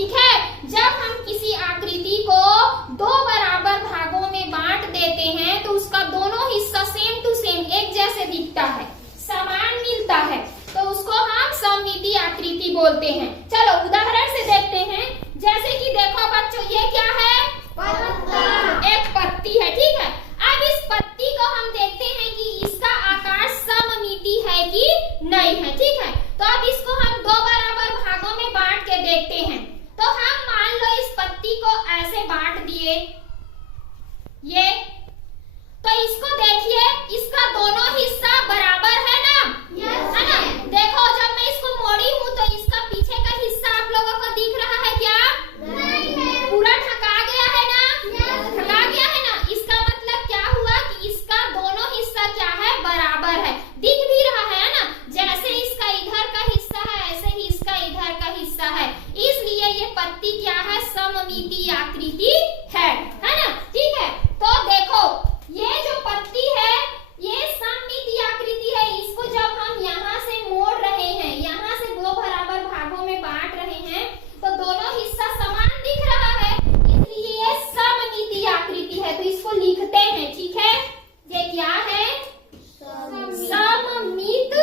ठीक है। जब हम किसी आकृति को दो बराबर भागों में बांट देते हैं तो उसका दोनों हिस्सा सेम टू सेम एक जैसे दिखता है, समान मिलता है, तो उसको हम सममितीय आकृति बोलते हैं। चलो उदाहरण से देखते हैं। जैसे कि देखो बच्चों, ये क्या है? पत्ता। एक पत्ती है, ठीक है। अब इस पत्ती को हम देखते हैं कि इसका आकार सममितीय है कि नहीं है, ठीक है। तो अब इसको हम दो बराबर भागों में बांट के देखते हैं। तो हम मान लो इस पत्ती को ऐसे बांट दिए, ये, तो इसको देखिए, इसका दोनों हिस्सा बराबर है ना? है ना? देखो जब मैं इसको मोड़ी हूँ तो इसका पीछे का हिस्सा आप लोगों को दिख रहा है क्या? नहीं है। पूरा ढका गया है ना? ढका गया है ना? इसका मतलब क्या हुआ कि इसका दोनों हिस्सा क्या है? बराबर है, दिख भी रहा है ना? जैसे इसका इधर का हिस्सा है ऐसे ही इसका इधर का हिस्सा है, इसलिए ये पत्ती क्या है? सममितीय आकृति है ना? ठीक है। तो देखो ये जो पत्ती है ये सममितीय आकृति है। इसको जब हम यहाँ से मोड़ रहे हैं, यहाँ से दो बराबर भागों में बांट रहे हैं, तो दोनों हिस्सा समान दिख रहा है, इसलिए ये सममितीय आकृति है। तो इसको लिखते हैं, ठीक है। ये क्या है? सममित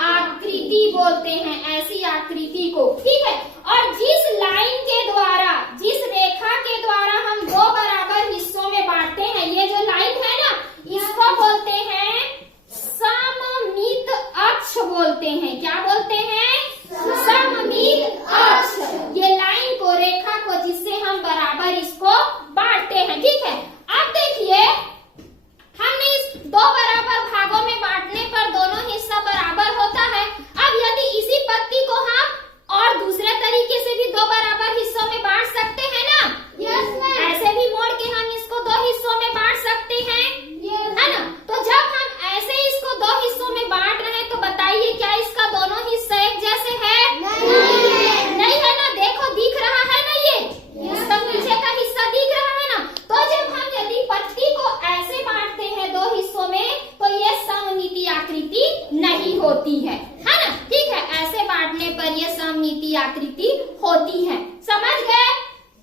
आकृति बोलते हैं ऐसी आकृति को, ठीक है। और जिस लाइन के द्वारा, जिस रेखा के द्वारा हम दो बराबर हिस्सों में बांटते हैं, ये जो लाइन है ना, इसको बोलते हैं सममित अक्ष बोलते हैं। क्या बोलते हैं? सममित अक्ष। ये लाइन को, रेखा को, जिससे हम बराबर इसको बांटते हैं, ठीक है। अब देखिए हमने इस दो बराबर भागों में बांटने पर दोनों हिस्सा बराबर होता है। अब यदि इसी पत्ती को हम और दूसरे तरीके से भी दो बराबर हिस्सों में बांट सकते हैं ना? ऐसे भी मोड़ के हम इसको दो हिस्सों में बांट सकते हैं, है ना? तो जब हम ऐसे इसको दो हिस्सों में बांट रहे हैं तो बताइए क्या इसका दोनों हिस्सा एक जैसे है? नहीं है ना? देखो दिख रहा है ना, ये इसका पीछे का हिस्सा दिख रहा है ना? तो जब हम यदि पत्ती को ऐसे बांटते हैं दो हिस्सों में तो ये सममितीय आकृति नहीं होती है ना? ठीक है। ऐसे बांटने पर ये सममितीय आकृति होती है। समझ गए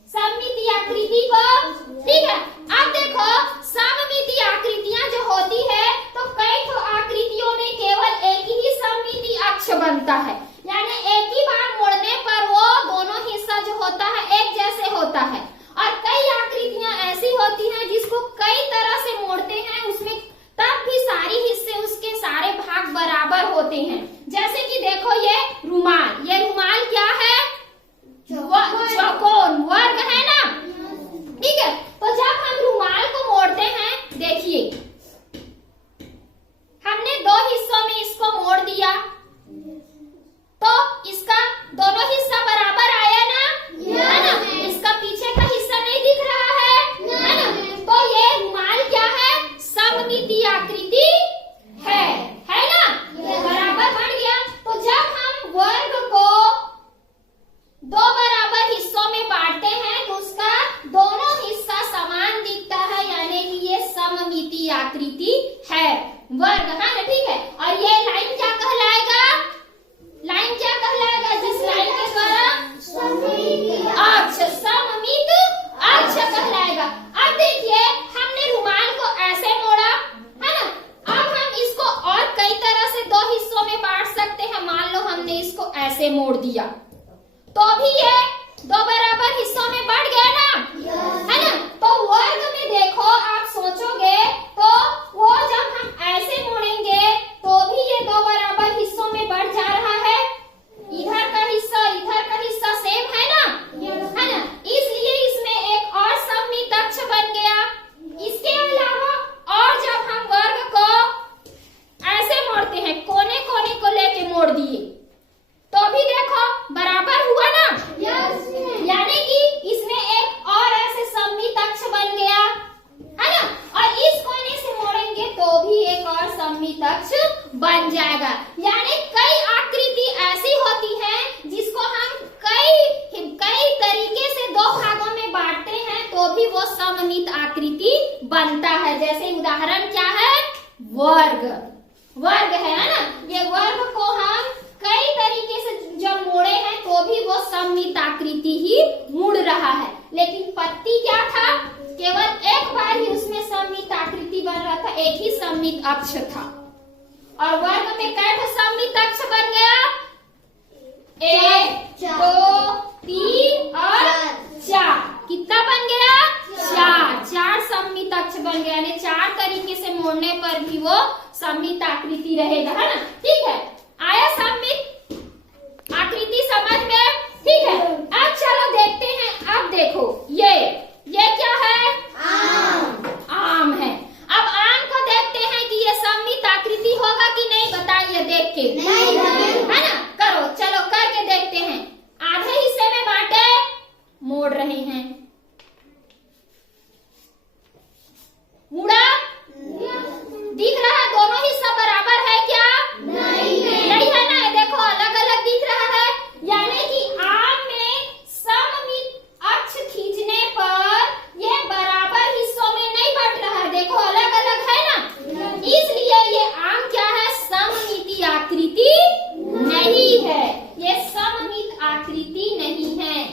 सममितीय आकृति को? ठीक है। अब देखो सममितीय आकृतियां जो होती है तो कई तो आकृतियों में केवल एक ही सममितीय अक्ष बनता है, यानी एक ही बार मोड़ने पर वो दोनों हिस्सा जो होता है एक जैसे होता है। और कई आकृतियां ऐसी होती हैं जिसको कई तरह से मोड़ते हैं, उसमें तब भी सारी हिस्से, उसके सारे भाग बराबर होते हैं। जैसे कि देखो ये रुमाल, ये रुमाल क्या है? चौकोन, वर्ग है ना? ठीक है। तो जब हम रुमाल को मोड़ते हैं, देखिए हमने दो हिस्सों में इसको मोड़ दिया तो इसका दोनों हिस्सा बराबर आया ना? है ना? इसका पीछे का हिस्सा नहीं दिख रहा है ना? तो ये रुमाल क्या है? सममितीय आकृति है ना? बराबर बन गया। तो जब हम वर्ग को दो बराबर हिस्सों में बांटते हैं तो उसका दोनों हिस्सा समान दिखता है, यानी कि ये सममितीय आकृति है, वर्ग है ना? ठीक है। और ये लाइन क्या कहलाएगा? लाइन क्या कहलाएगा? जिस लाइन के द्वारा अक्ष, सममित अक्ष कहलाएगा। अब देखिए हमने रुमाल को ऐसे मोड़ा, है ना? अब हम इसको और कई तरह से दो हिस्सों में बांट सकते हैं। मान लो हमने इसको ऐसे मोड़ दिया तो भी ये दो बराबर हिस्सों में बढ़ गया ना? है ना? तो वर्ग में देखो आप सोचोगे तो वो जब हम ऐसे मोड़ेंगे तो भी ये दो बराबर हिस्सों में बढ़ जा रहा है। इधर का हिस्सा सेम है ना? है ना? इसलिए इसमें एक और सममित अक्ष बन गया। इसके अलावा और जब हम वर्ग को ऐसे मोड़ते हैं, कोने कोने को लेके मोड़ दिए तो भी देखो बराबर हुआ ना? यानी कि इसमें एक और ऐसे सममित अक्ष बन गया, है ना? और इस कोने से मोड़ेंगे तो भी एक और सममित अक्ष बन जाएगा। यानी कई आकृति ऐसी होती है जिसको हम कई तरीके से दो भागों में बांटते हैं तो भी वो सममित आकृति बनता है। जैसे उदाहरण क्या है? वर्ग है ना? ये वर्ग को हम कई तरीके से जब मोड़े हैं तो भी वो सममित आकृति ही मुड़ रहा है, लेकिन पत्ती क्या था, केवल एक बार ही उसमें सममित आकृति बन रहा था, एक ही सममित अक्ष था। और वर्ग में कै सममित अक्ष बन गया, 1 2 3 और 4। कितना बन गया, 4 सममित अक्ष बन गया, यानी 4 तरीके से मोड़ने पर भी वो सममित आकृति रहेगा, है ना। ठीक है, आया सममित आकृति समझ में। ठीक है, अब चलो देखते हैं। अब देखो ये क्या है, आम है। अब आम को देखते हैं कि ये सममित आकृति होगा कि नहीं, बताइए देख के, नहीं है ना। करो, चलो करके देखते हैं। आधे हिस्से में बांटे, मोड़ रहे हैं, मुड़ा, दिख रहा है दोनों हिस्सा बराबर है क्या, नहीं है ना। देखो अलग अलग दिख रहा है, यानी कि आम में सममित अक्ष खींचने पर ये बराबर हिस्सों में नहीं बट रहा है, देखो अलग अलग है ना। इसलिए ये आम क्या है, सममित आकृति नहीं है, ये सममित आकृति नहीं है,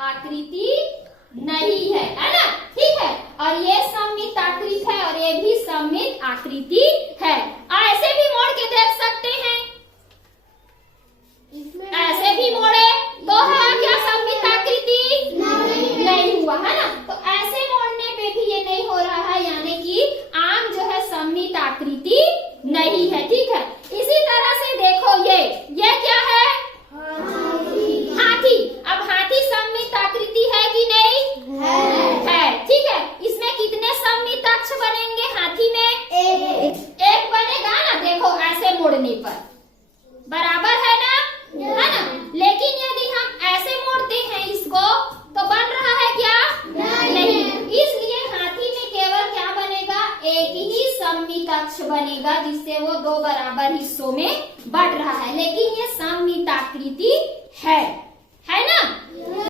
आकृति नहीं है ना। ठीक है, और ये सममित आकृति है और ये भी सममित आकृति है। ऐसे भी मोड़ के देख सकते हैं, ऐसे भी मोड़े तो है क्या सममित आकृति, नहीं हुआ है ना। तो ऐसे मोड़ने पे भी ये नहीं हो रहा है, यानी कि आम जो है सममित आकृति नहीं है। ठीक है, इसी तरह से देखो ये क्या है, हाथी। अब हाथी सममित आकृति है कि नहीं, है। ठीक है, इसमें कितने सममित अक्ष बनेंगे हाथी में, एक बनेगा ना। देखो ऐसे मोड़ने पर बराबर है ना, है ना। लेकिन यदि हम ऐसे मोड़ते हैं इसको तो बन रहा है क्या, नहीं। इसलिए हाथी में केवल क्या बनेगा, एक ही सममित अक्ष बनेगा, जिससे वो 2 बराबर हिस्सों में बट रहा है, लेकिन ये सममित आकृति है।